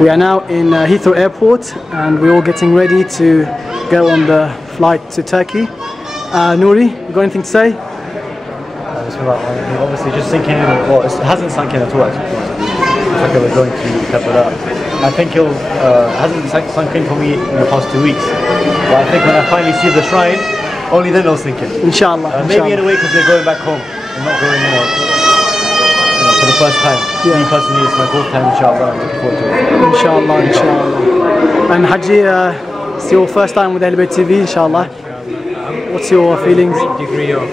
We are now in Heathrow Airport and we're all getting ready to go on the flight to Turkey. Nouri, you got anything to say? Obviously just sinking in, well it hasn't sunk in at all actually. It's like we're going to Karbala. I think it hasn't sunk in for me in the past 2 weeks. But I think when I finally see the shrine, only then it'll sink in. Inshallah. Maybe in a way because we're going back home and not going, for the first time. Yeah. Me personally, it's my fourth time, inshallah. I'm looking forward to it. Inshallah, inshallah. And Haji, it's your first time with Ahlulbayt TV, inshallah. What's your feelings? A great degree of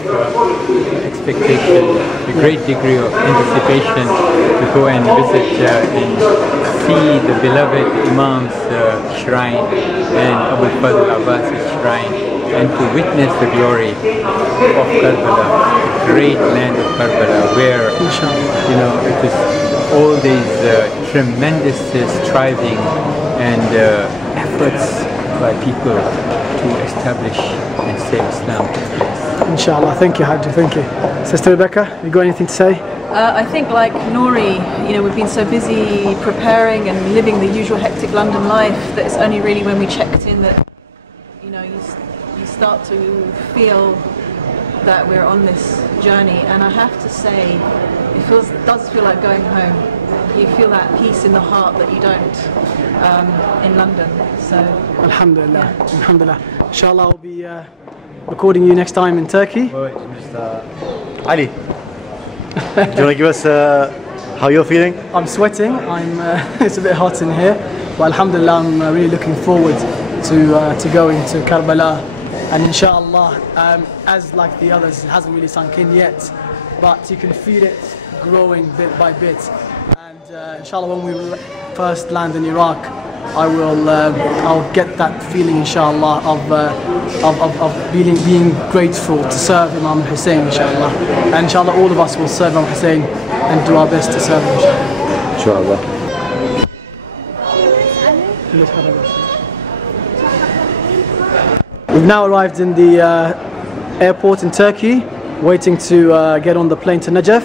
expectation, a great degree of anticipation to go and visit and see the beloved Imam's shrine and Ahlulbayt shrine, and to witness the glory of Karbala, the great land of Karbala, where it is all these tremendous striving and efforts by people to establish and save Islam. Inshallah. Thank you, Haji. Thank you. Sister Rebecca, you got anything to say? I think like Nouri, we've been so busy preparing and living the usual hectic London life that it's only really when we checked in that you start to feel that we're on this journey. And I have to say, it does feel like going home. You feel that peace in the heart that you don't in London. So Alhamdulillah. Yeah. Alhamdulillah. Inshallah, I'll be recording you next time in Turkey. Wait, just Ali, do you want to give us how you're feeling? I'm sweating. It's a bit hot in here, but Alhamdulillah, I'm really looking forward to going to Karbala, and inshallah, as like the others, it hasn't really sunk in yet, but you can feel it growing bit by bit. And inshallah, when we first land in Iraq, I'll get that feeling, inshallah, of being grateful to serve Imam Hussein, inshallah. And inshallah, all of us will serve Imam Hussein and do our best to serve him, inshallah. We've now arrived in the airport in Turkey, waiting to get on the plane to Najaf.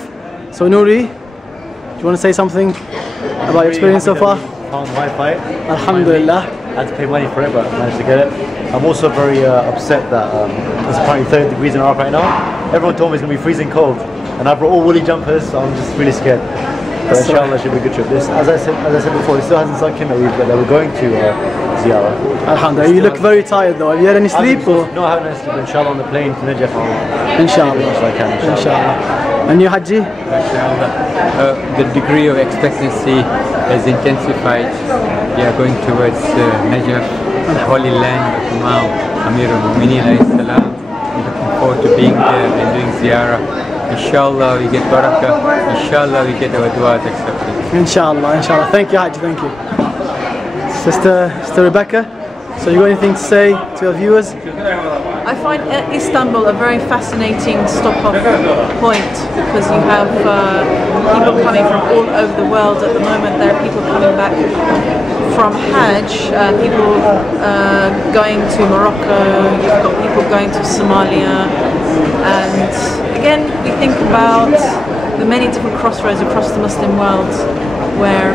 So Nouri, do you want to say something about your experience so far? Found Wi-Fi. Alhamdulillah. I had to pay money for it, but I managed to get it. I'm also very upset that it's apparently 30 degrees in Iraq right now. Everyone told me it's going to be freezing cold, and I brought all woolly jumpers, so I'm just really scared. But inshallah, it should be a good trip. This, as I said before, it still hasn't sunk in that we're going to Ziyarah. Alhamdulillah. You look very tired though. Have you had any sleep? No, I haven't had sleep. Inshallah, on the plane to Najaf, Inshallah. I can, Inshallah. And you, Haji? The degree of expectancy has intensified. We are going towards Najaf, the holy land of Imam Amir al-Mu'mineen alayhi salam. I'm looking forward to being there and doing ziyarah. Inshallah we get barakah. Inshallah we get our du'as accepted. Inshallah, inshallah. Thank you, Haji. Thank you. Sister Rebecca, so you got anything to say to our viewers? I find Istanbul a very fascinating stop-off point because you have people coming from all over the world at the moment. There are people coming back from Hajj, people going to Morocco, you've got people going to Somalia, and again we think about the many different crossroads across the Muslim world where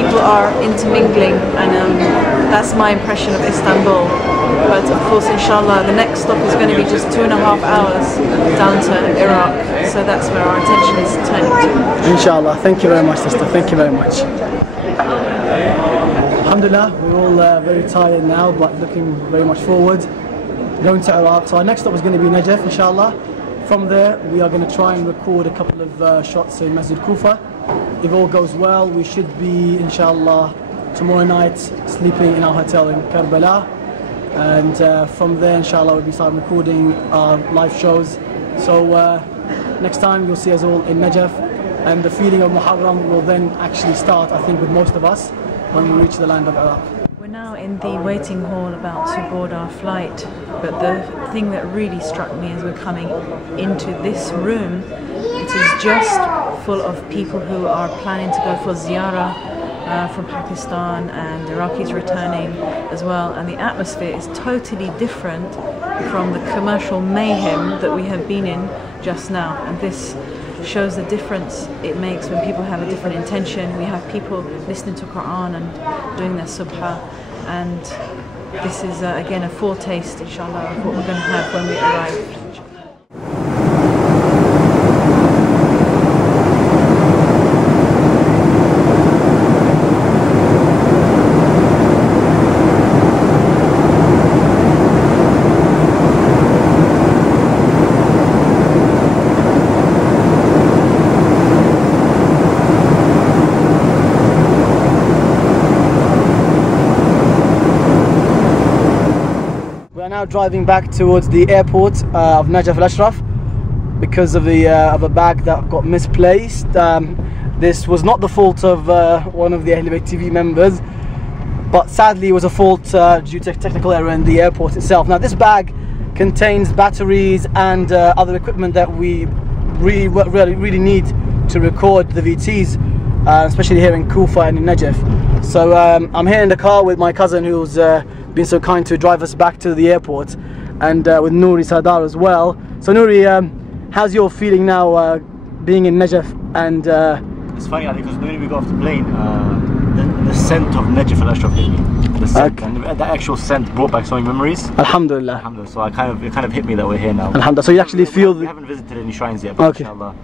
people are intermingling, and that's my impression of Istanbul. But of course, inshallah, the next stop is going to be just 2.5 hours down to Iraq, so that's where our attention is turning to. Inshallah. Thank you very much, sister. Thank you very much. Alhamdulillah, we're all very tired now, but looking very much forward. Going to Iraq. So our next stop is going to be Najaf, inshallah. From there, we are going to try and record a couple of shots in Masjid Kufa. If all goes well, we should be, inshallah, tomorrow night sleeping in our hotel in Karbala. And from there, inshallah, we'll be starting recording our live shows. So next time you'll see us all in Najaf, and the feeling of Muharram will then actually start, I think, with most of us when we reach the land of Iraq. We're now in the waiting hall about to board our flight, but the thing that really struck me as we're coming into this room, it is just full of people who are planning to go for ziyarah from Pakistan, and Iraqis returning as well, and the atmosphere is totally different from the commercial mayhem that we have been in just now, and this shows the difference it makes when people have a different intention. We have people listening to Quran and doing their subha, and this is again a foretaste, inshallah, of what we're going to have when we arrive. Now driving back towards the airport of Najaf al-Ashraf because of a bag that got misplaced. This was not the fault of one of the Ahlulbayt TV members, but sadly it was a fault due to technical error in the airport itself. Now this bag contains batteries and other equipment that we really need to record the VTs, especially here in Kufa and in Najaf. So I'm here in the car with my cousin who's been so kind to drive us back to the airport, and with Nouri Sardar as well. So Nouri, how's your feeling now being in Najaf? And it's funny, I think, because when we got off the plane, the scent of Najaf al-Ashraf hit me. The scent, and the actual scent brought back so many memories. Alhamdulillah. Alhamdulillah. So it kind of hit me that we're here now. Alhamdulillah. So you actually feel we haven't visited any shrines yet, but inshallah.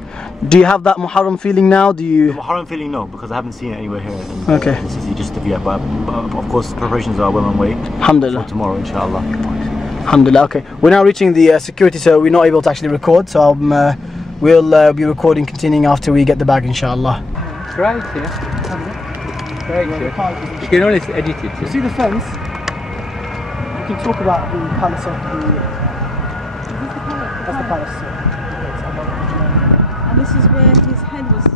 Do you have that Muharram feeling now? Do you? The Muharram feeling, no, because I haven't seen it anywhere here in the city just yet. But of course, preparations are well on way. Alhamdulillah. For tomorrow, inshallah. Alhamdulillah. Okay, we're now reaching the security, so we're not able to actually record. So we'll be recording, continuing after we get the bag, inshallah. It's right here. Right here. You can always edit it. You see the fence? We can talk about the palace of the. That's the palace. And this is where his head was.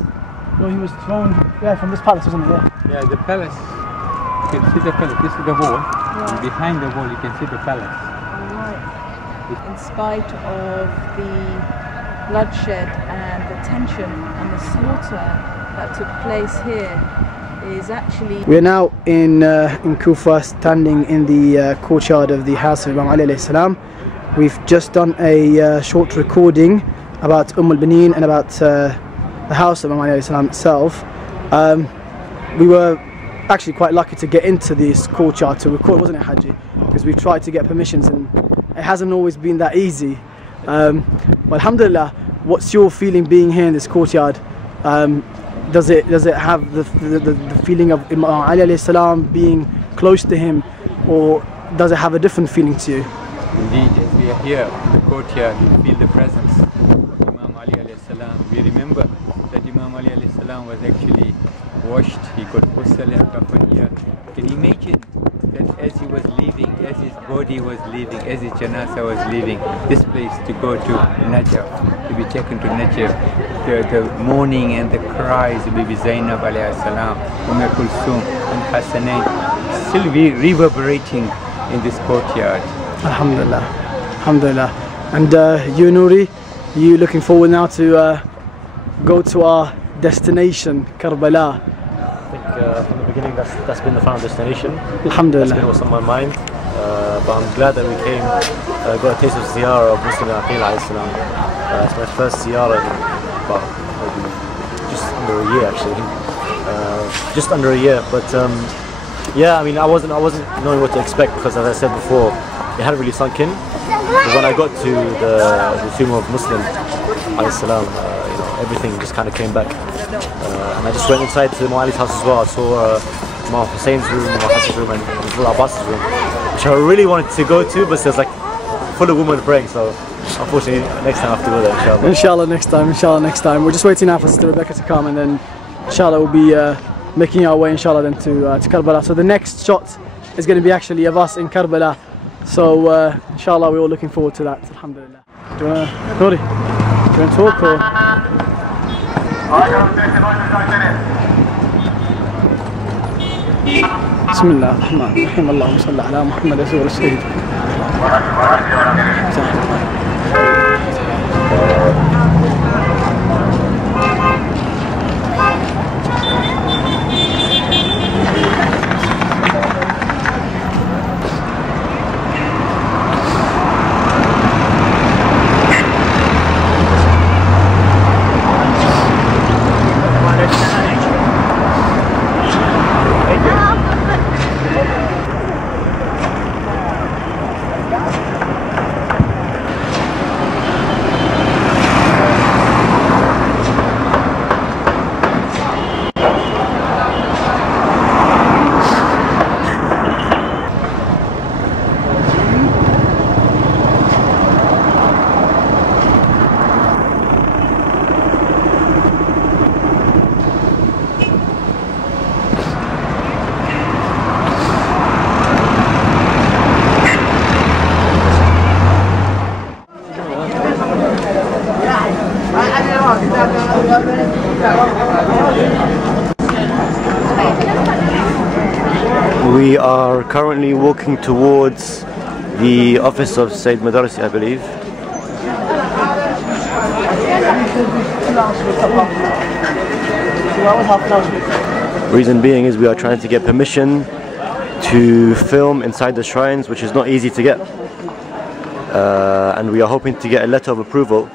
No, he was thrown. Yeah, from this palace, wasn't it? Yeah, the palace. You can see the palace. This is the wall. And behind the wall, you can see the palace. Right. In spite of the bloodshed and the tension and the slaughter that took place here, is actually. We're now in Kufa, standing in the courtyard of the house of Imam Ali alayhi salam. We've just done a short recording about al-Baneen and about the house of Imam Ali alayhi salam itself. We were actually quite lucky to get into this courtyard to record, wasn't it, Haji? Because we've tried to get permissions and it hasn't always been that easy. But alhamdulillah, what's your feeling being here in this courtyard? Does it have the feeling of Imam Ali alayhi salam being close to him, or does it have a different feeling to you? Indeed, as we are here in the courtyard, we feel the presence of Imam Ali alayhi salam. We remember that Imam Ali alayhi salam was actually washed, he got ghusl and kafan here. Can you imagine that as he was leaving, as his body was leaving, as his janazah was leaving this place to go to Najaf, to be taken to Najaf, the mourning and the cries of Bibi Zainab alayhi salam, Kulsum and Hassanain still be reverberating in this courtyard. Alhamdulillah, alhamdulillah. And you, Nouri, you looking forward now to go to our destination, Karbala? I think from the beginning that's been the final destination. Alhamdulillah. That's been what's on my mind. But I'm glad that we came, got a taste of ziyarah of Muslim Aqil alayhi salam. It's my first ziyarah in about maybe just under a year actually. Just under a year, but yeah, I mean I wasn't knowing what to expect because, as I said before, it hadn't really sunk in. But when I got to the tomb of Muslim alayhi salam, you know, everything just kind of came back. And I just went inside to Imam Ali's house as well. I saw Imam Hussein's room, Imam Hassan's room, and Imam Abbas's room, which I really wanted to go to, but there's like full of women praying, so unfortunately next time I have to go there, inshallah. Inshallah next time, inshallah next time. We're just waiting now for Sister Rebecca to come, and then inshallah we'll be making our way inshallah then to Karbala. So the next shot is going to be actually of us in Karbala. So inshallah we're all looking forward to that. Alhamdulillah. Do you want to talk or? بسم الله الرحمن الرحيم اللهم صل على محمد رسول الشهيد. We are currently walking towards the office of Sayyid Madarisi, I believe. Reason being is we are trying to get permission to film inside the shrines, which is not easy to get. And we are hoping to get a letter of approval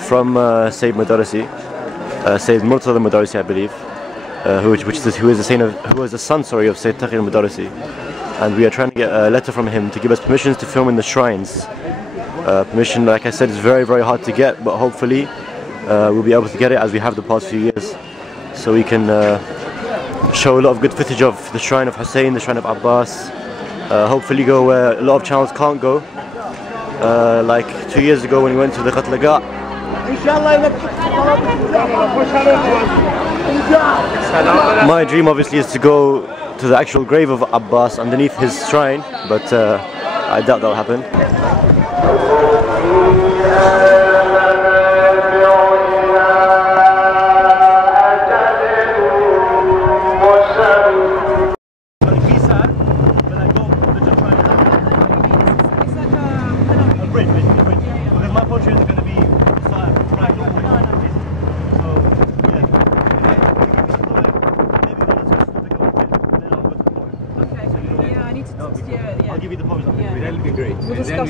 from Sayyid Madarisi, Sayyid Murtada Madarisi, I believe, who is the son, sorry, of Sayyid Taqi al-Madarisi. And we are trying to get a letter from him to give us permissions to film in the shrines. Permission, like I said, is very, very hard to get, but hopefully we'll be able to get it as we have the past few years. So we can show a lot of good footage of the shrine of Hussein, the shrine of Abbas. Hopefully go where a lot of channels can't go. Like 2 years ago when we went to the Qatlaqa. My dream obviously is to go to the actual grave of Abbas underneath his shrine, but I doubt that will happen.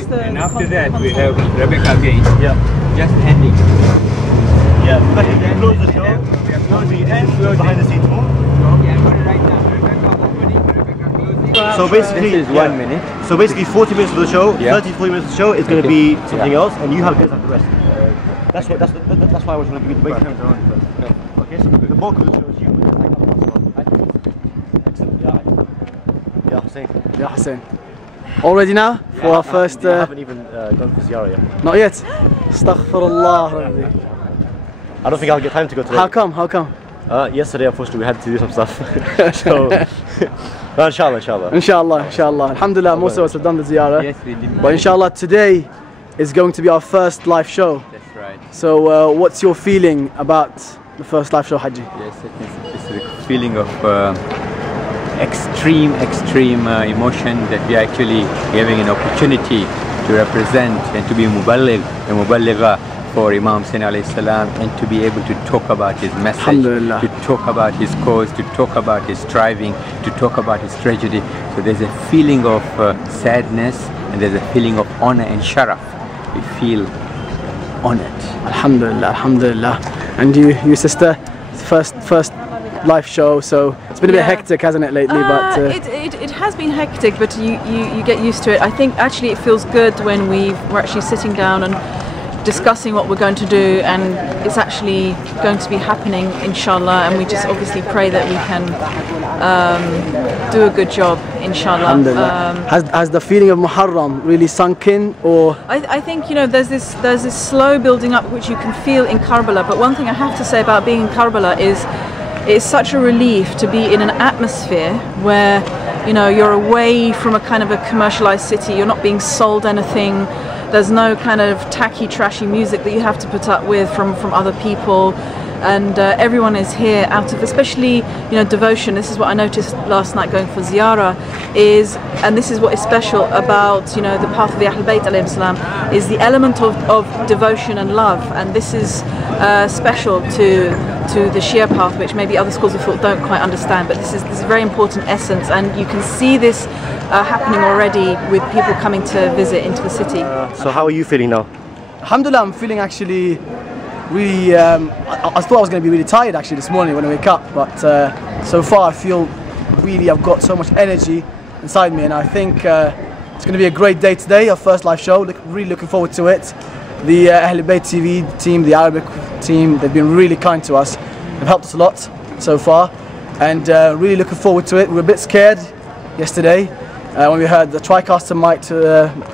And after that we have Rebecca again. Yeah. Just ending. Yeah, but if you close the show, we end behind the scenes more. Okay, I'm going to write down Rebecca opening, Rebecca closing. So basically, this is 1 minute. So basically 40 minutes of the show, 30 to 40 minutes of the show is going to be something else, and you have to have the rest. That's why I was going to be waiting around first. Okay, so the bulk of the show is you. Excellent. Yeah, Hussein. Yeah, Hassan. All ready now for our first... I haven't even gone for ziyarah yet. Not yet? Astaghfirullah Rabbi. I don't think I'll get time to go today. How come? How come? Yesterday, unfortunately, we had to do some stuff. So, no, inshallah. Inshallah. Alhamdulillah, most of us have done the ziyarah. Yes, we did. But inshallah, today is going to be our first live show. That's right. So, what's your feeling about the first live show, Haji? Yes, it's a feeling of extreme emotion that we are actually having an opportunity to represent and to be muballigha for Imam Hussein alayhi salam, and to be able to talk about his message, to talk about his cause, to talk about his striving, to talk about his tragedy. So there's a feeling of sadness, and there's a feeling of honor and sharaf. We feel honored. Alhamdulillah. And you sister, first live show, so it's been a bit hectic, hasn't it, lately? But it has been hectic, but you get used to it. I think actually it feels good when we're actually sitting down and discussing what we're going to do, and it's actually going to be happening, inshallah, and we just obviously pray that we can do a good job, inshallah. Has the feeling of Muharram really sunk in, or? I think, you know, there's this slow building up which you can feel in Karbala, but one thing I have to say about being in Karbala is it's such a relief to be in an atmosphere where, you know, you're away from a kind of a commercialized city, you're not being sold anything, there's no kind of tacky, trashy music that you have to put up with from other people, and everyone is here out of, especially, you know, devotion. This is what I noticed last night going for ziyarah, and this is what is special about, you know, the path of the Ahlulbayt alayhim salam, is the element of devotion and love, and this is special to the Shia path, which maybe other schools of thought don't quite understand, but this is a very important essence, and you can see this happening already with people coming to visit into the city. So how are you feeling now? Alhamdulillah, I'm feeling actually really, I thought I was going to be really tired actually this morning when I wake up, but so far I feel really, I've got so much energy inside me, and I think it's going to be a great day today, our first live show. Really looking forward to it. The Ahlulbayt TV team, the Arabic team, they've been really kind to us. They've helped us a lot so far, and really looking forward to it. We were a bit scared yesterday when we heard the TriCaster mic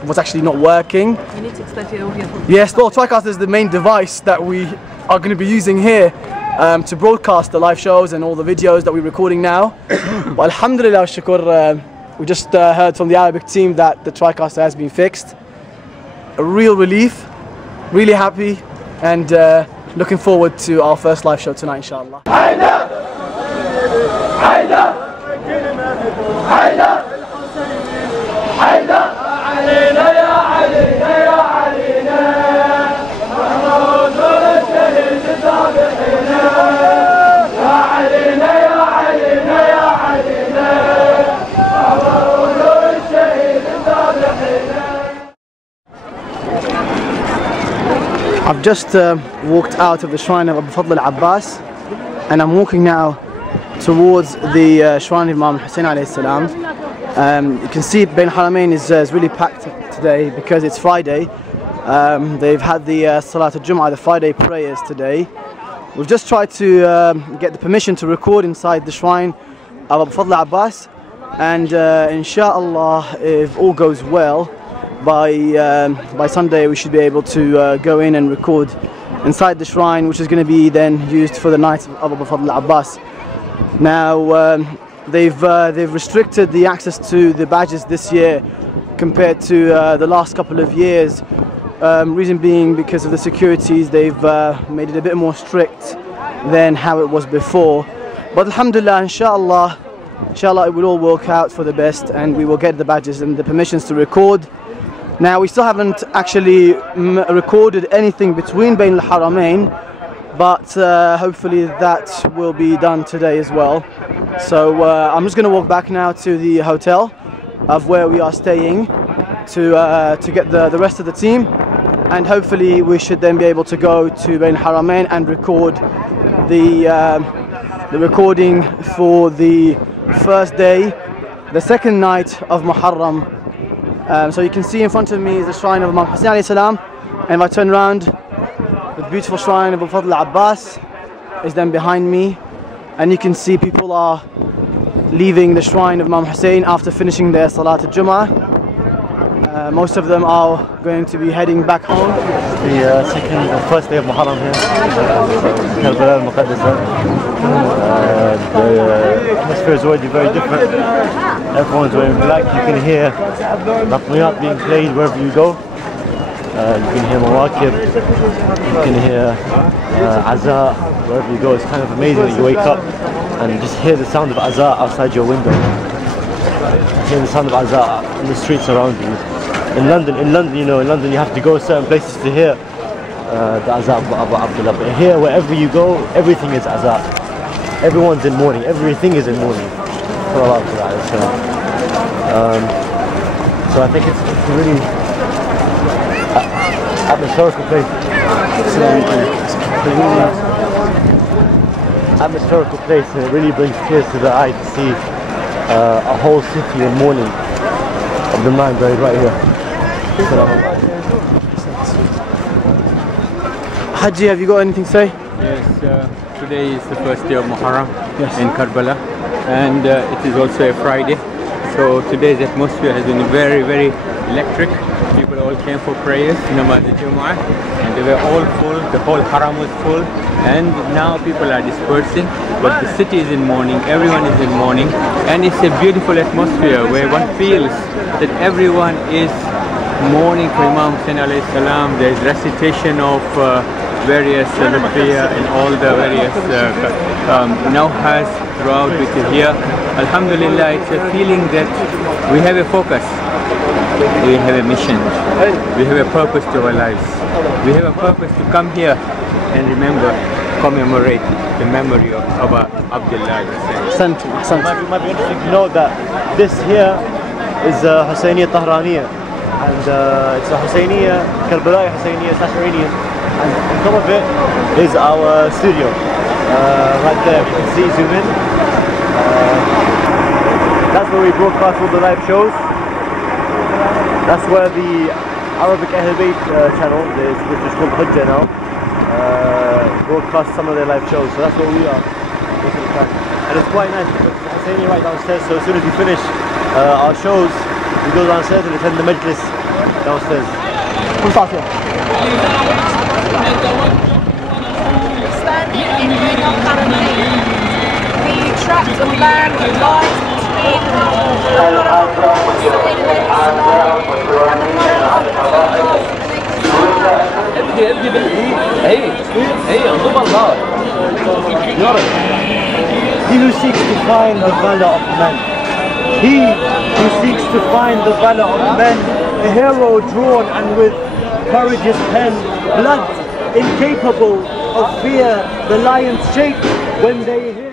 was actually not working. You need to explain to the audience. Yes, well, TriCaster is the main device that we are going to be using here to broadcast the live shows and all the videos that we're recording now. But alhamdulillah, shakur, we just heard from the Arabic team that the TriCaster has been fixed. A real relief, really happy, and looking forward to our first live show tonight, inshallah. I've just walked out of the shrine of Abu Fadl al-Abbas, and I'm walking now towards the shrine of Imam Hussein alayhi salam. You can see Bain Haramain is really packed today because it's Friday. They've had the Salat al-Jum'ah, the Friday prayers today. We've just tried to get the permission to record inside the shrine of Abu Fadl al-Abbas, and inshallah, if all goes well, by Sunday we should be able to go in and record inside the shrine, which is going to be then used for the night of Abu Fadl al-Abbas. Now they've restricted the access to the badges this year compared to the last couple of years. Reason being because of the securities, they've made it a bit more strict than how it was before. But alhamdulillah, inshallah it will all work out for the best, and we will get the badges and the permissions to record. Now we still haven't actually recorded anything between Bain al-Haramain, but hopefully that will be done today as well. So I'm just going to walk back now to the hotel of where we are staying to get the rest of the team, and hopefully we should then be able to go to Bain al-Haramain and record the recording for the first day, the second night of Muharram. So you can see in front of me is the shrine of Imam Hussein alayhi salam, and if I turn around, the beautiful shrine of Abu Fadl al-Abbas is then behind me, and you can see people are leaving the shrine of Imam Hussein after finishing their Salat al-Jum'ah. Most of them are going to be heading back home. The first day of Muharram here, Karbala al-Muqaddasa. The atmosphere is already very different. Everyone's wearing black. You can hear Naqmiyat being played wherever you go. You can hear Mawakib, you can hear Azaa wherever you go. It's kind of amazing that you wake up and just hear the sound of Azaa outside your window. Hear the sound of Azaa in the streets around you. In London, you know, in London you have to go certain places to hear the Azaa of Abu Abdullah. But here, wherever you go, everything is Azaa. Everyone's in mourning. Everything is in mourning. So I think it's a really atmospherical place. Atmospherical place, and it really brings tears to the eye to see a whole city in mourning of the man buried right here. Haji, have you got anything to say? Yes, today is the first day of Muharram in Karbala, and it is also a Friday. So today's atmosphere has been very, very electric. People all came for prayers, Namaz al-Jum'ah, and they were all full. The whole Haram was full, and now people are dispersing, but the city is in mourning, everyone is in mourning, and it's a beautiful atmosphere where one feels that everyone is mourning for Imam Hussein alayhi salam. There is recitation of various Ruqiyya and all the various nawhas throughout which is here. Alhamdulillah, it's a feeling that we have a focus, we have a mission, we have a purpose to our lives. We have a purpose to come here and remember, commemorate the memory of Abu Abdullah. It might be interesting to note that this here is Husayniyya Tahraniya, and it's a Husayniyya, Karbala Husayniyya Iranian, and on top of it is our studio. Right there, you can see, zoom in. That's where we broadcast all the live shows. That's where the Arabic Ahlulbayt channel, which is called Hujjah now, broadcast some of their live shows. So that's where we are. And it's quite nice because Husayniyya right downstairs, so as soon as we finish our shows, we go downstairs and attend the majlis downstairs. Standing in Reborn, the tract of land that lies between the Haram and the Haram of Allah. He who seeks to find the valor of men. He who seeks to find the valor of men. A hero drawn and with courageous pen. Blood incapable of fear. The lions shake when they hear.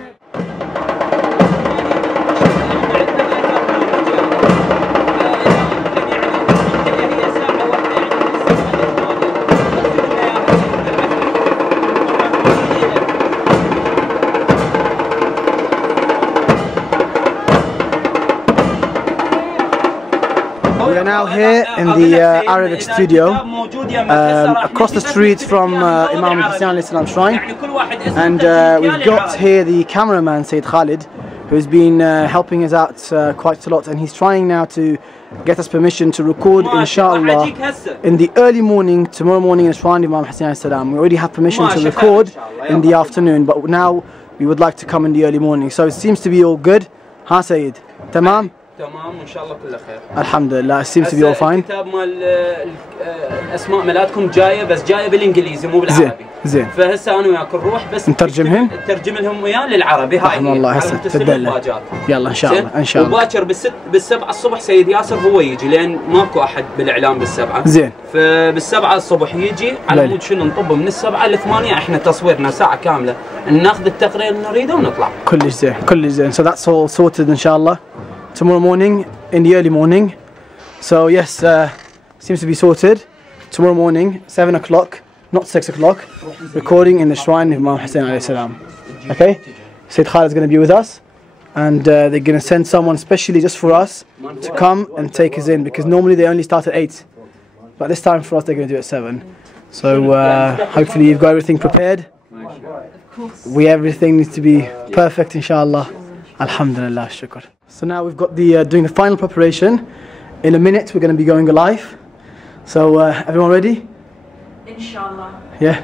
We are now here in the Arabic studio, across the street from Imam Hassan Salam shrine, and we've got here the cameraman Sayyid Khalid, who's been helping us out quite a lot, and he's trying now to get us permission to record, inshallah, in the early morning, tomorrow morning in the shrine of Imam Hassan Salam. We already have permission to record in the afternoon, but now we would like to come in the early morning. So it seems to be all good. Ha Sayyid? Tamam? تمام وان شاء الله كله خير. الحمد لله. It seems to be all fine. الكتاب مال اسماء ملاتكم جايه بس جايه بالانجليزي مو بالعربي. زين. فهسه انا وياك نروح بس نترجمهن؟ نترجم لهم وياه للعربي. هاي رحم الله هسه تدلل. يلا ان شاء الله ان شاء الله. وباكر بالسبعة الصبح سيد ياسر هو يجي لان ماكو احد بالاعلام بالسبعة. زين. فبالسبعة الصبح يجي على مود شنو نطب من السبعة ل8 احنا تصويرنا ساعة كاملة ناخذ التقرير اللي نريده ونطلع. كلش زين كلش زين. So that's all sorted inshallah. Tomorrow morning, in the early morning. So yes, seems to be sorted. Tomorrow morning, 7 o'clock, not 6 o'clock, recording in the shrine of Imam Hassan alayhi salam. Okay? Sayyid Khalid is going to be with us, and they're going to send someone specially just for us to come and take us in, because normally they only start at 8. But this time for us they're going to do it at 7. So hopefully you've got everything prepared. Everything needs to be perfect inshallah. Alhamdulillah, shukr. So now we've got the doing the final preparation. In a minute we're going to be going live. So everyone ready? Inshallah. Yeah.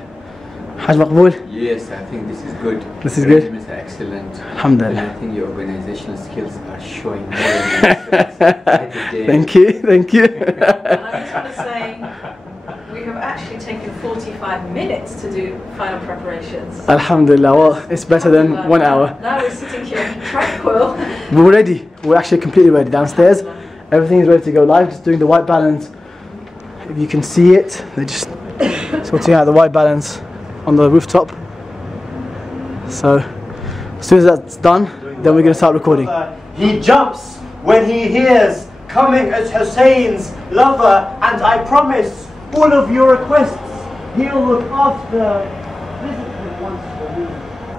Hajj Maqbool? Yes, I think this is good. This is good? Arrangements are excellent. Alhamdulillah. And I think your organizational skills are showing more and more. Thank you, thank you. And I just want to say, we have actually taken 45 minutes to do final preparations. Alhamdulillah, well, it's better than 1 hour. Now we're sitting here tranquil. We're ready. We're actually completely ready downstairs. Everything is ready to go live, just doing the white balance. If you can see it, they're just sorting out the white balance on the rooftop. So, as soon as that's done, then we're going to start recording. He jumps when he hears coming as Hussein's lover, and I promise all of your requests he'll look after. Visit once for me.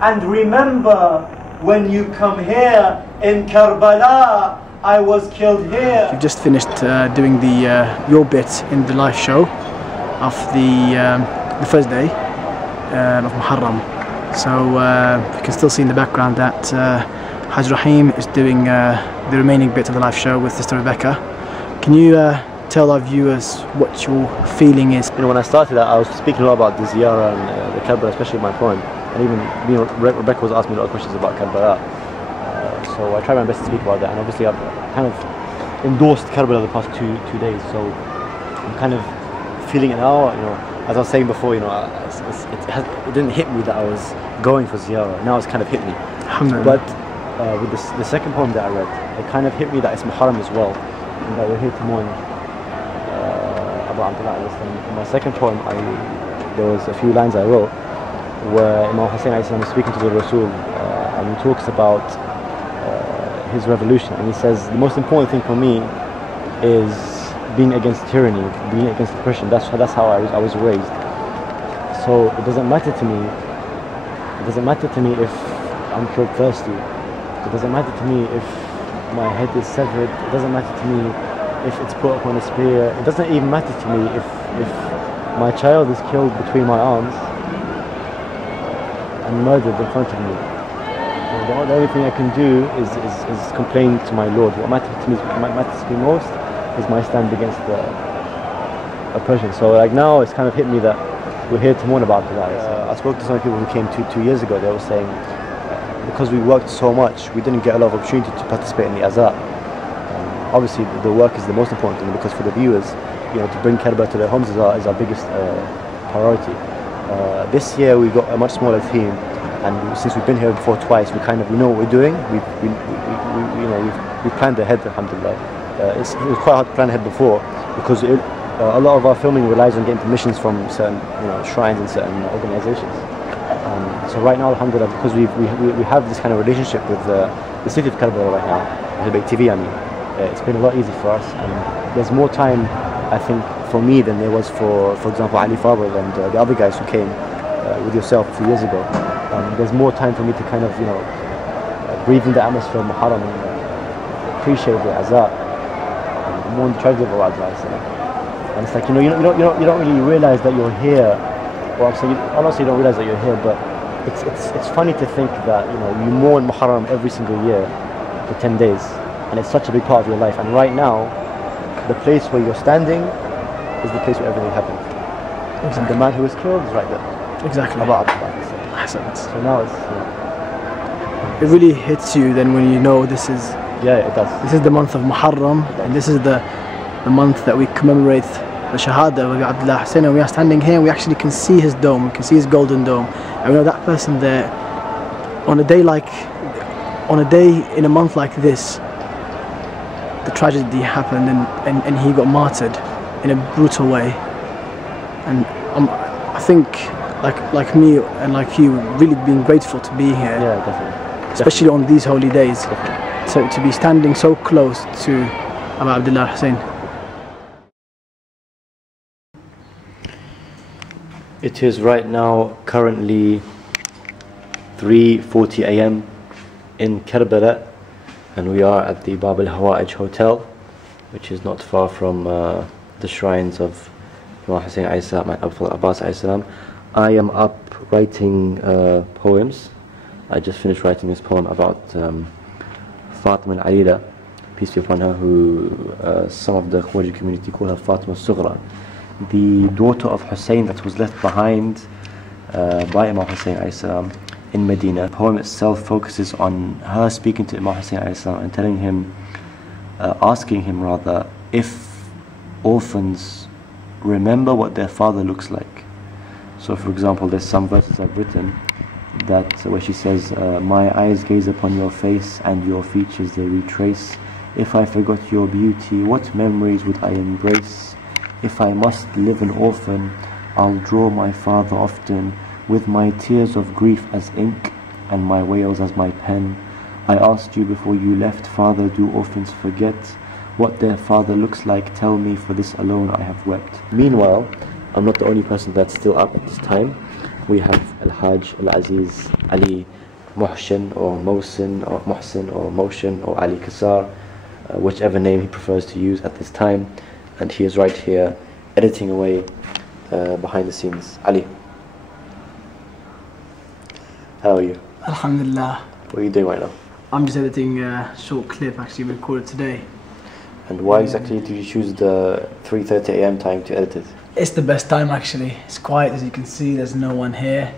And remember, when you come here in Karbala, I was killed here. We've just finished doing the your bit in the live show of the first day of Muharram. So you can still see in the background that Haj Rahim is doing the remaining bit of the live show with Sister Rebecca. Can you tell our viewers what your feeling is? You know, when I started I was speaking a lot about the ziyarah and the Karbala, especially my poem, and even Rebecca was asking me a lot of questions about Karbala. So I tried my best to speak about that, and obviously I've kind of endorsed Karbala the past two days. So I'm kind of feeling it now. You know, as I was saying before, you know, it didn't hit me that I was going for ziyarah. Now it's kind of hit me. But with the second poem that I read, it kind of hit me that it's Muharram as well, and that we're here to mourn about Ahlulbayt. In my second poem, there was a few lines I wrote where Imam Hassan was speaking to the Rasul, and he talks about his revolution, and he says the most important thing for me is being against tyranny, being against oppression. That's how I was raised. So it doesn't matter to me. It doesn't matter to me if I'm killed thirsty. It doesn't matter to me if my head is severed. It doesn't matter to me if it's put up on a spear. It doesn't even matter to me if my child is killed between my arms and murdered in front of me. The only thing I can do is complain to my Lord. What matters to me most is my stand against the oppression. So like now it's kind of hit me that we're here to mourn about that. I spoke to some people who came two years ago. They were saying because we worked so much, we didn't get a lot of opportunity to participate in the Azar. Obviously the work is the most important thing, because for the viewers, you know, to bring Karbala to their homes is our biggest priority. This year we got a much smaller team, and since we've been here before twice, we kind of know what we're doing. We planned ahead, alhamdulillah. It was quite hard to plan ahead before because a lot of our filming relies on getting permissions from certain shrines and certain organizations. So right now, alhamdulillah, because we have this kind of relationship with the city of Karbala right now, Ahlulbayt TV, I mean, it's been a lot easier for us, and there's more time, I think, for me than there was for example, Ali Fadl and the other guys who came with yourself a few years ago. There's more time for me to kind of, breathe in the atmosphere of Muharram and appreciate the azar, more in the tragedy of Allah. And it's like, you don't really realize that you're here. Well, I'm not saying you don't realize that you're here, but it's funny to think that you mourn Muharram every single year for 10 days, and it's such a big part of your life. And right now, the place where you're standing is the place where everything happened. Exactly. And the man who was killed is right there. Exactly. Hassan. So now it really hits you then when you know this is. Yeah, it does. This is the month of Muharram, and this is the month that we commemorate the Shahada of Abdullah Hussein, and we are standing here and we actually can see his dome, we can see his golden dome, and we know that person there on a day in a month like this, the tragedy happened and he got martyred in a brutal way. And I think like me and like you, really being grateful to be here. Yeah, definitely. Especially on these holy days. So to be standing so close to Abu Abdullah Hussein. It is right now currently 3:40 AM in Karbala, and we are at the Bab al-Hawa'ij Hotel, which is not far from the shrines of Imam Hussein alayhi salam and Abu Abbas alayhi salam. I am up writing poems. I just finished writing this poem about Fatima al-Alila, peace be upon her, who some of the Khawarij community call her Fatima al-Sughra, the daughter of Hussein that was left behind by Imam Hussein alayhi salam in Medina. The poem itself focuses on her speaking to Imam Hussein alayhi salam and telling him, asking him rather, if orphans remember what their father looks like. So for example, there's some verses I've written that where she says, my eyes gaze upon your face and your features they retrace. If I forgot your beauty, what memories would I embrace? If I must live an orphan, I'll draw my father often, with my tears of grief as ink and my wails as my pen. I asked you before you left, Father, do orphans forget what their father looks like? Tell me, for this alone I have wept. Meanwhile, I'm not the only person that's still up at this time. We have Al-Hajj Al-Aziz Ali Moshen or Mohsen or Mohsen or Moshen or Ali Kassar, whichever name he prefers to use at this time. And he is right here editing away behind the scenes. Ali, how are you? Alhamdulillah. What are you doing right now? I'm just editing a short clip actually we recorded today. And why exactly did you choose the 3:30 AM time to edit it? It's the best time actually. It's quiet, as you can see, there's no one here.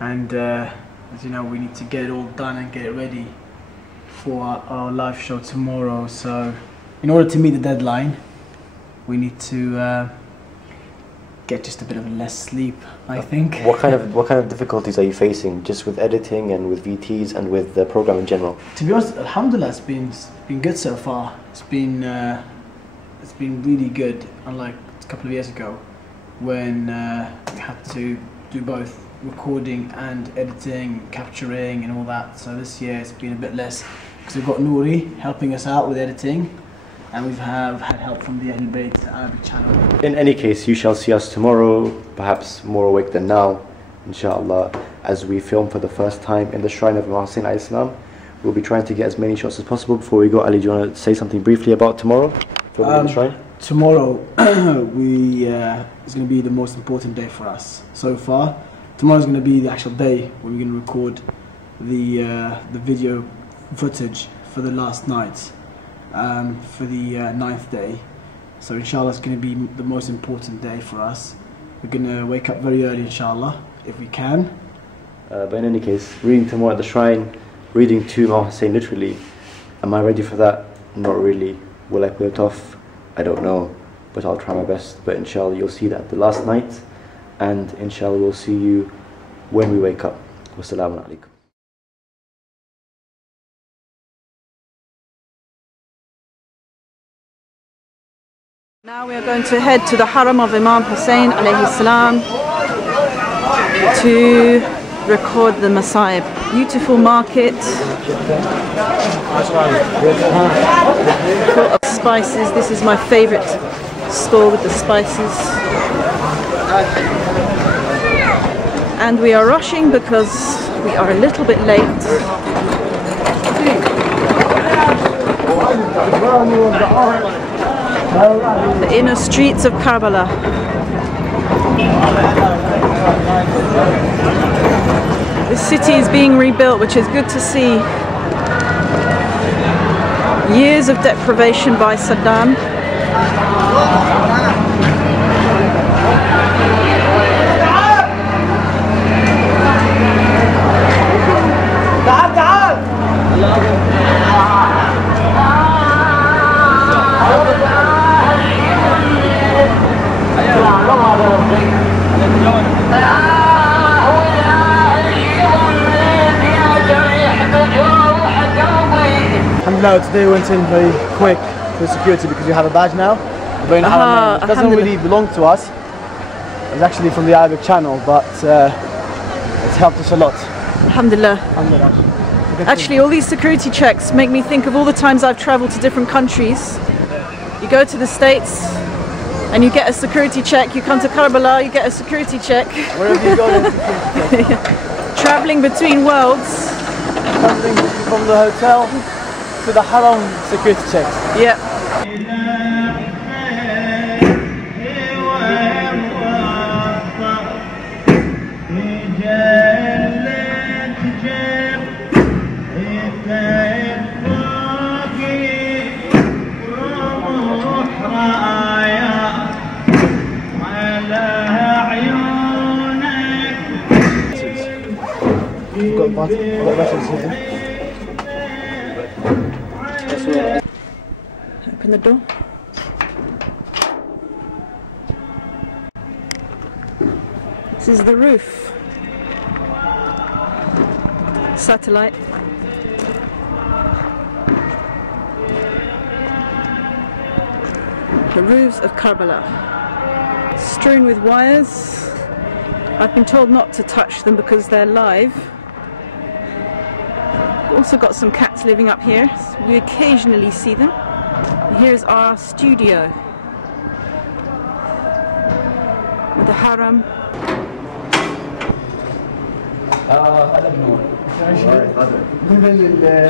And as you know, we need to get it all done and get it ready for our live show tomorrow. So in order to meet the deadline, we need to get just a bit of less sleep, I think. What kind of difficulties are you facing just with editing and with VTs and with the program in general? To be honest, alhamdulillah, it's been good so far. It's been really good, unlike a couple of years ago when we had to do both recording and editing, capturing and all that. So this year it's been a bit less because we've got Nouri helping us out with editing, and we've had help from the Ahlulbayt Arabic channel. In any case, you shall see us tomorrow, perhaps more awake than now, inshallah, as we film for the first time in the shrine of Imam Hussein alayhi salam. We'll be trying to get as many shots as possible. Before we go, Ali, do you want to say something briefly about tomorrow? In the shrine? Tomorrow is going to be the most important day for us so far. Tomorrow is going to be the actual day when we're going to record the video footage for the last night, for the 9th day. So inshallah it's going to be the most important day for us. We're going to wake up very early inshallah, if we can. But in any case, reading tomorrow at the shrine, reading to Imam Hussein literally. Am I ready for that? Not really. Will I pull it off? I don't know, but I'll try my best. But inshallah you'll see that the last night and inshallah we'll see you when we wake up. Wassalamu alaikum. Now we are going to head to the Haram of Imam Hussein alayhi salam to record the Masaib. Beautiful market, full of spices. This is my favorite store with the spices. And we are rushing because we are a little bit late. The inner streets of Karbala. The city is being rebuilt, which is good to see. Years of deprivation by Saddam. Alhamdulillah, today we went in very quick for security because we have a badge now. It doesn't really belong to us. It's actually from the Arabic channel, but it's helped us a lot. Alhamdulillah. Alhamdulillah. Actually, all these security checks make me think of all the times I've traveled to different countries. You go to the States and you get a security check. You come to Karbala, you get a security check. Where have you gone? Security check? Traveling between worlds. Traveling from the hotel to the Haram security checks. Yeah. Open the door. This is the roof. Satellite. The roofs of Karbala. Strewn with wires. I've been told not to touch them because they're live. Also got some cats living up here, so we occasionally see them. And here's our studio with the Haram.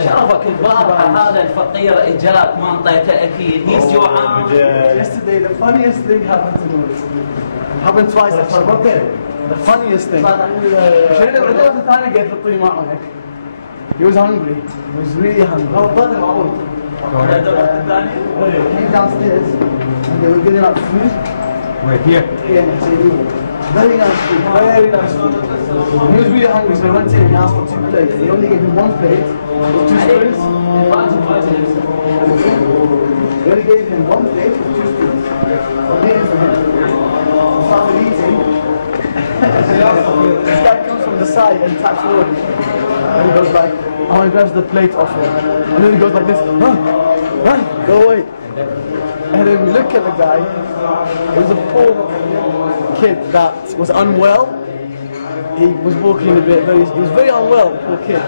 شرفك البارحة هذا الفقير اجاك ما انطيته اكيد. He's جوعان. Yesterday the funniest thing happened to me. Happened twice actually. The funniest thing. He was hungry. He was really hungry. He came downstairs and they were giving out food. We're here. Yeah, very nice food. Very nice food. He was really hungry, so I went in and asked for 2 plates. They only gave him 1 plate with 2 spoons. They only gave him 1 plate with 2 spoons. I made it for him. He started eating. This guy comes from the side and taps forward. And he goes like, oh, and grabs the plate off him. And then he goes like this, run, go away. And then we look at the guy. It was a poor kid that was unwell. He was walking a bit, he was very unwell, poor kid.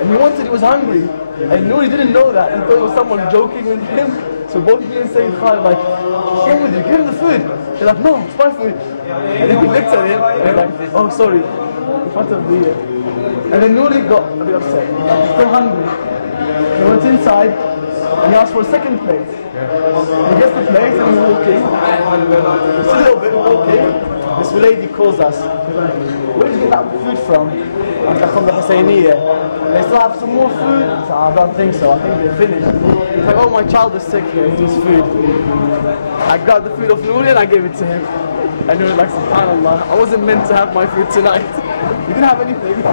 And he was hungry. And Nouri didn't know that. He thought it was someone joking with him. So both of them saying, like, what's wrong with you? Give him the food. They're like, no, it's my food. And then he looked at him and he's like, oh, sorry. In front of me. And then Nouri got a bit upset. He's still hungry. He went inside and he asked for a 2nd plate. And he gets the plate and he's walking. Just a little bit walking. This lady calls us. Where did you get that food from? I was like, from the Husseiniya. They still have some more food? So I don't think so. I think they're finished. He's like, oh, my child is sick here. He needs food. I grabbed the food off Nouri and I gave it to him. And Nouri was like, subhanallah, I wasn't meant to have my food tonight. You didn't have anything.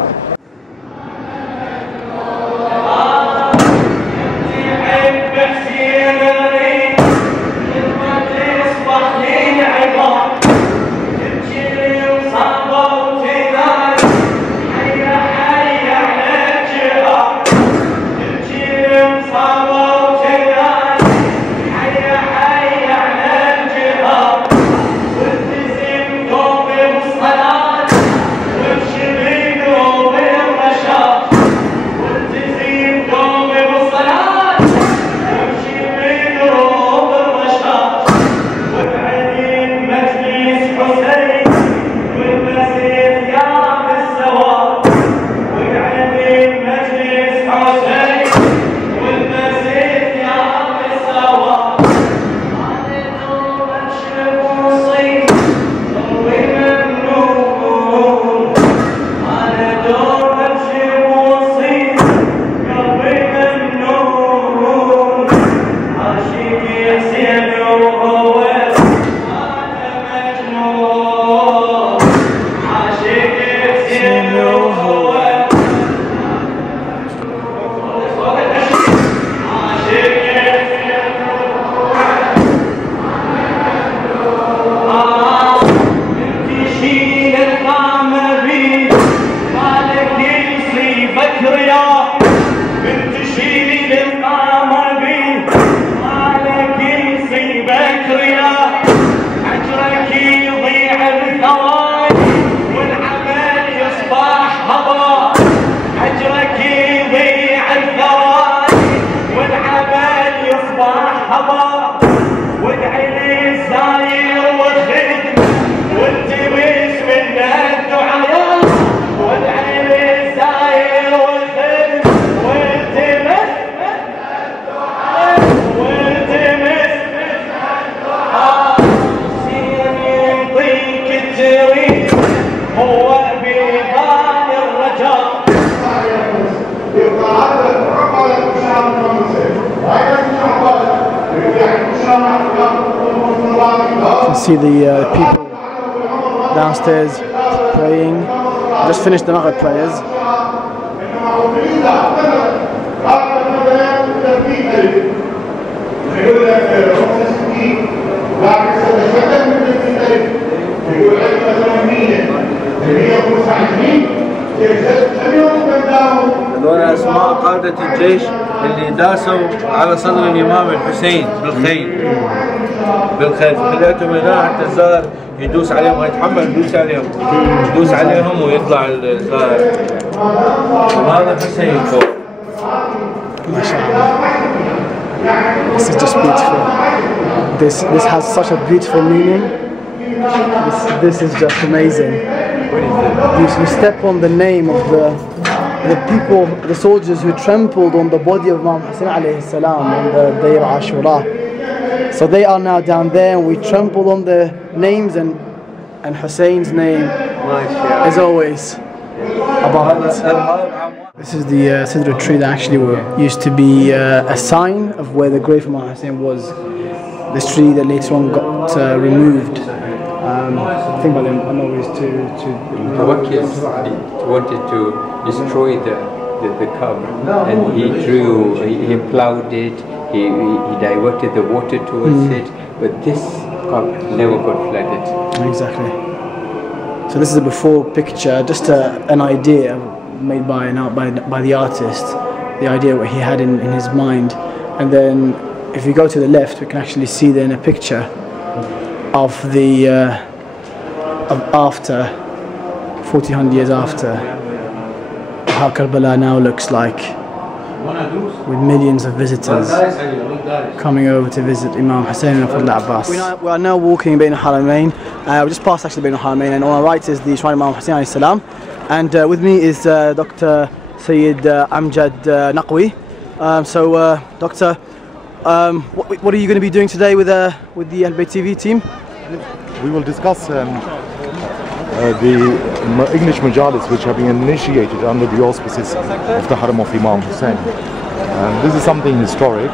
can see the people downstairs praying. Just finished the Maghrib prayers. هذول اسماء قادة الجيش اللي داسوا على صدر الامام الحسين بالخيل خليتهم هنا حتى الزائر يدوس عليهم ويتحمل يدوس عليهم ويطلع الزائر. وهذا الحسين فوق. ما شاء الله. This is just beautiful. This has such a beautiful meaning. This is just amazing. You step on the name of the people, the soldiers who trampled on the body of Imam Hassan alayhi salam on the day of Ashura. So they are now down there, and we trampled on the names, and Hussein's name is always above it. This is the Sidra tree that actually used to be a sign of where the grave of Imam Hussein was. This tree that later on got removed. I think by the Amawi's to wanted to destroy the Kaaba, and he plowed it, he diverted the water towards it, but this Kaaba never got flooded. Exactly. So this is a before picture, just an idea made by the artist, the idea what he had in his mind, and then if you go to the left, we can actually see then a picture of the after 1400 years after, how Karbala now looks like, with millions of visitors coming over to visit Imam Hussein and Fadl Abbas. We are now walking in Bain al-Haramain. We just passed actually Bain al-Haramain, and on our right is the shrine of Imam Hussein alayhi salam, and with me is Dr. Sayyid Amjad Naqwi. Doctor, what are you going to be doing today with the Ahlulbayt TV team? We will discuss the English majalis which have been initiated under the auspices of the Haram of Imam Hussein. This is something historic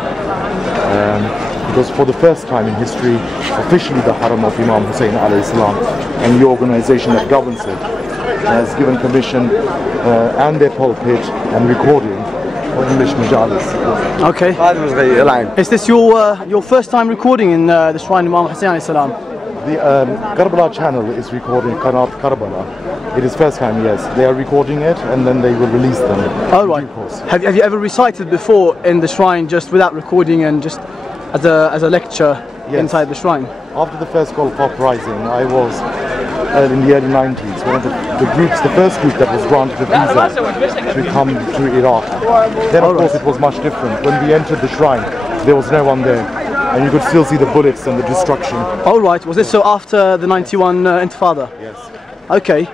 because for the first time in history, officially the Haram of Imam Hussein alayhi salam and the organization that governs it has given permission and their pulpit and recording for English majalis. Okay. Is this your first time recording in the shrine of Imam Hussein alayhi salam? The Karbala channel is recording Karbala. It is first time, yes. They are recording it and then they will release them. Oh right. Have you ever recited before in the shrine just without recording and just as a lecture inside the shrine? After the first Gulf uprising, I was in the early 90s, one of the first group that was granted a visa to come to Iraq. Then of course it was much different. When we entered the shrine, there was no one there. And you could still see the bullets and the destruction. Oh right, was this so after the 91 Intifada? Yes. Okay.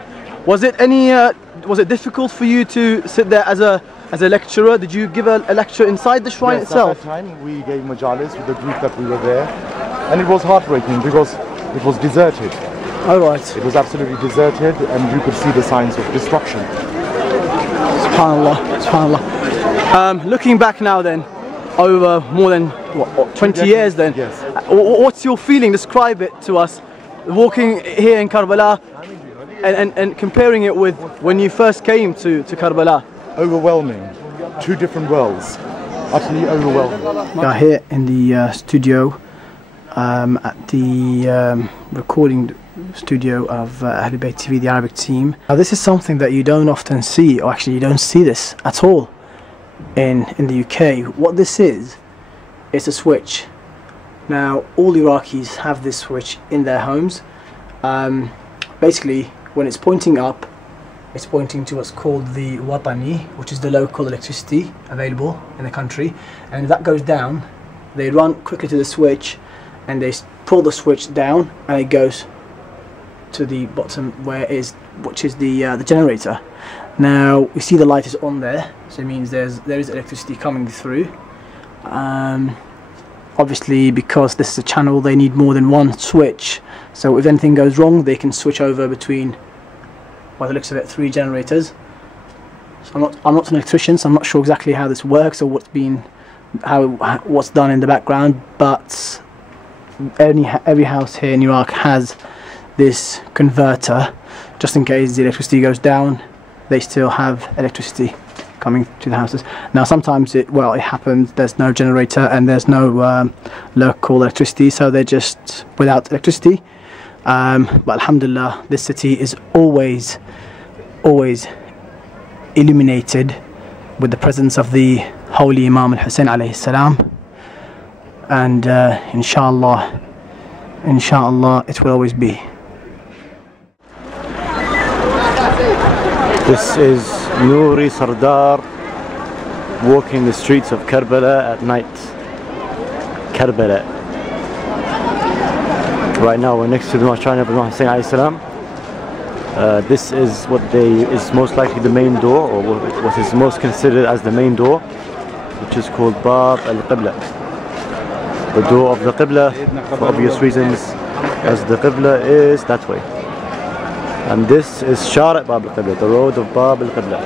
Was it difficult for you to sit there as a lecturer? Did you give a lecture inside the shrine itself? At that time we gave majalis with the group that we were there, and it was heartbreaking because it was deserted. Oh right. It was absolutely deserted, and you could see the signs of destruction. Subhanallah, subhanallah. Looking back now then, over more than what, 20 years then. Yes. What's your feeling? Describe it to us. Walking here in Karbala and comparing it with when you first came to Karbala. Overwhelming. Two different worlds. Utterly overwhelming. We are here in the studio at the recording studio of Ahlulbayt TV, the Arabic team. Now this is something that you don't often see, or actually you don't see this at all in the UK. What this is, it's a switch. Now all Iraqis have this switch in their homes. Basically when it's pointing up, it's pointing to what's called the Watani, which is the local electricity available in the country, and if that goes down, they run quickly to the switch and they pull the switch down and it goes to the bottom which is the generator. Now we see the light is on there, so it means there is electricity coming through. Obviously because this is a channel, they need more than one switch, so if anything goes wrong they can switch over between, by the looks of it, 3 generators. So I'm not an electrician, so I'm not sure exactly how this works or what's done in the background, but every house here in Iraq has this converter, just in case the electricity goes down. They still have electricity coming to the houses. Now sometimes it happens there's no generator and there's no local electricity, so they're just without electricity. But alhamdulillah, this city is always illuminated with the presence of the holy Imam Hassan alayhi salam, and inshallah it will always be. This is Nouri Sardar walking the streets of Karbala at night. Karbala. Right now we're next to the Masterton of Imam Hussein alayhi salam. This is what is most likely the main door, or what is most considered as the main door, which is called Bab al-Qibla. The door of the Qibla, for obvious reasons, as the Qibla is that way. And this is Shara' Bab al-Qibla, the road of Bab al-Qibla,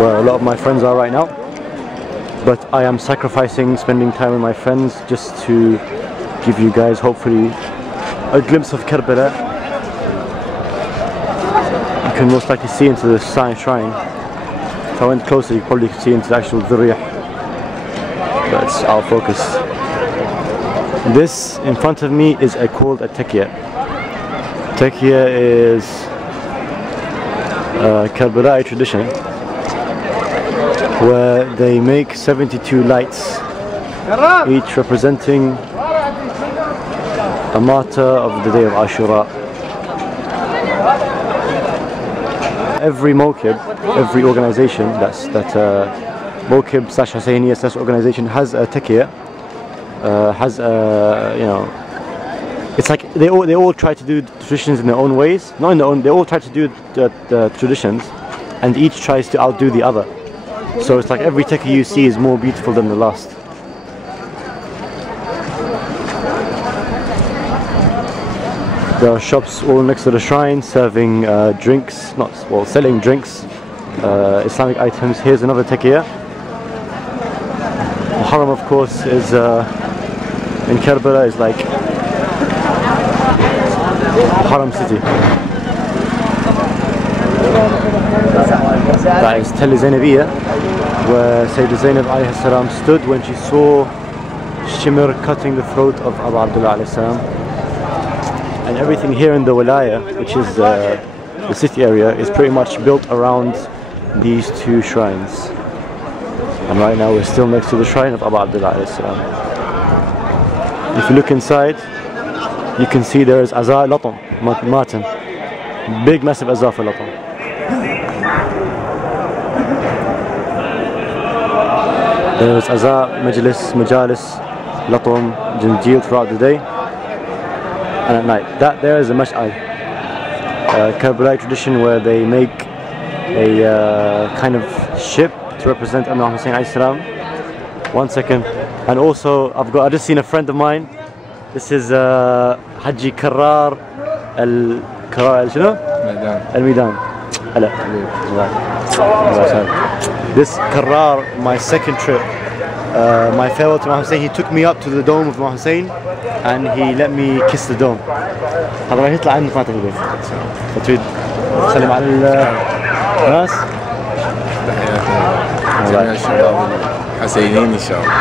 where a lot of my friends are right now. But I am sacrificing spending time with my friends just to give you guys hopefully a glimpse of Karbala. You can most likely see into the shrine. If I went closer, you probably could see into the actual dhurriyah. That's our focus. This in front of me is called a Takiya. Takiya is a Karbala tradition where they make 72 lights, each representing a martyr of the day of Ashura. Every mokib, every organization that mokib / Husseiniya / organization has a Takiya, has a, it's like they all try to do traditions in their own ways. Not in their own, they all try to do the traditions, and each tries to outdo the other. So it's like every Takiya you see is more beautiful than the last. There are shops all next to the shrine serving drinks, selling drinks, Islamic items. Here's another Takiya. Muharram, of course, is in Karbala is like Haram city. That is Tel Zainabiyya, where Sayyida Zainab alayhi salam stood when she saw Shimr cutting the throat of Abu Abdullah alayhi salam. And everything here in the Walaya, which is the city area, is pretty much built around these two shrines. And right now we're still next to the shrine of Abu Abdullah alayhi salam. If you look inside, you can see there is Azar Latam, Matin. Big massive Azar for Latam. There is Azar, Majalis, Latam, Janjil throughout the day. And at night. That there is a Mash'al, Karbala tradition where they make a kind of ship to represent Imam Hussein alayhi salam. 1 second. And also I just seen a friend of mine. This is Haji Karrar Al-Midan. This Karrar, my second trip, my farewell to Imam Hussein, he took me up to the dome of Imam Hussein and he let me kiss the dome. هذا راح يطلع عندك ما تقدر. فتريد تسلم على الناس؟ جميع الشباب الحسينيين إن شاء الله.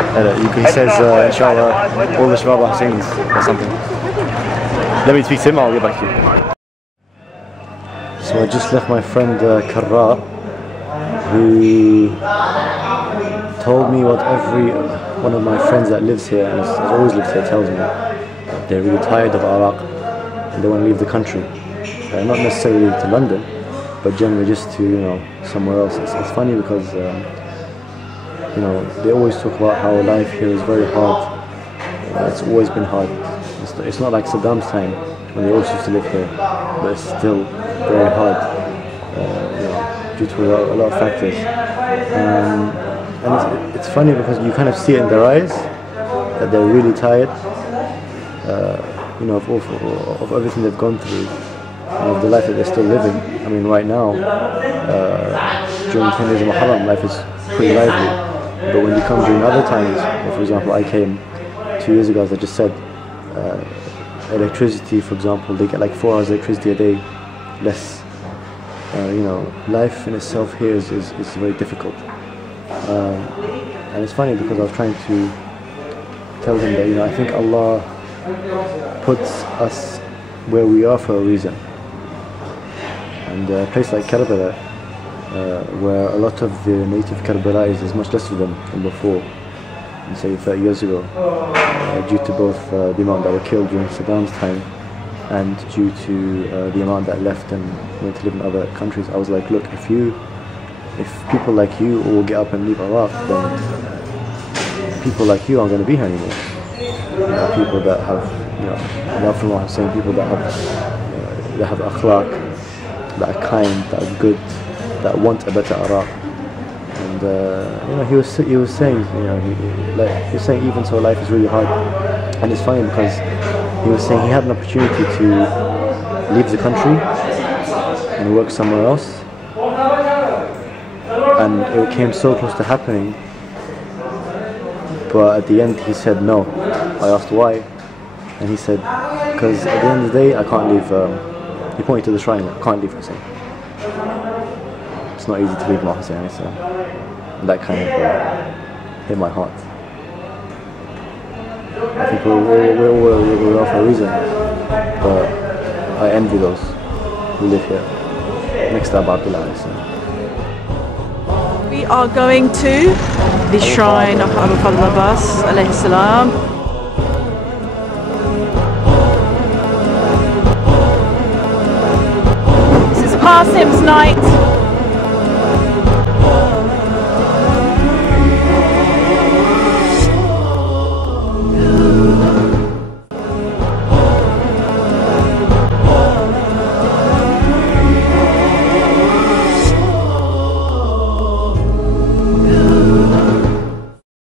He says إن شاء الله all the Shabab are Husseinis or something. Let me speak to him, I'll get back to you. So I just left my friend Karra, who told me what every one of my friends that lives here and has always lived here tells me. They're really tired of Iraq and they want to leave the country. Not necessarily to London, but generally just to somewhere else. It's funny because they always talk about how life here is very hard. It's always been hard. It's not like Saddam's time when they also used to live here, but it's still very hard due to a lot of factors. And it's funny because you kind of see it in their eyes that they're really tired, of everything they've gone through, of the life that they're still living. I mean, right now, during 10 days of Muharram, life is pretty lively. But when you come during other times, for example, I came 2 years ago, as I just said, electricity, for example, they get like 4 hours electricity a day less. You know, life in itself here is very difficult. And it's funny because I was trying to tell him that, you know, I think Allah puts us where we are for a reason. And a place like Karbala, where a lot of the native Karbalais is much less of them than before, and say 30 years ago, due to both the amount that were killed during Saddam's time and due to the amount that left and went to live in other countries. I was like, look, if people like you all get up and leave Iraq, then people like you aren't going to be here anymore. You know, people that have, you know, love from Allah, saying people that have akhlaq, that are kind, that are good, that want a better Iraq. And you know, he was saying, you know, he was saying, even so, life is really hard. And it's funny because he was saying he had an opportunity to leave the country and work somewhere else, and it came so close to happening, but at the end he said no. I asked why, and he said, because at the end of the day I can't leave, he pointed to the shrine, I can't leave Hassan. It's not easy to leave my Hassan, so that kind of hit my heart. I think we're off for a reason, but I envy those who live here, next to Abdullah. We are going to the shrine of Ahlulbayt alayhi salam. This is Qasim's night.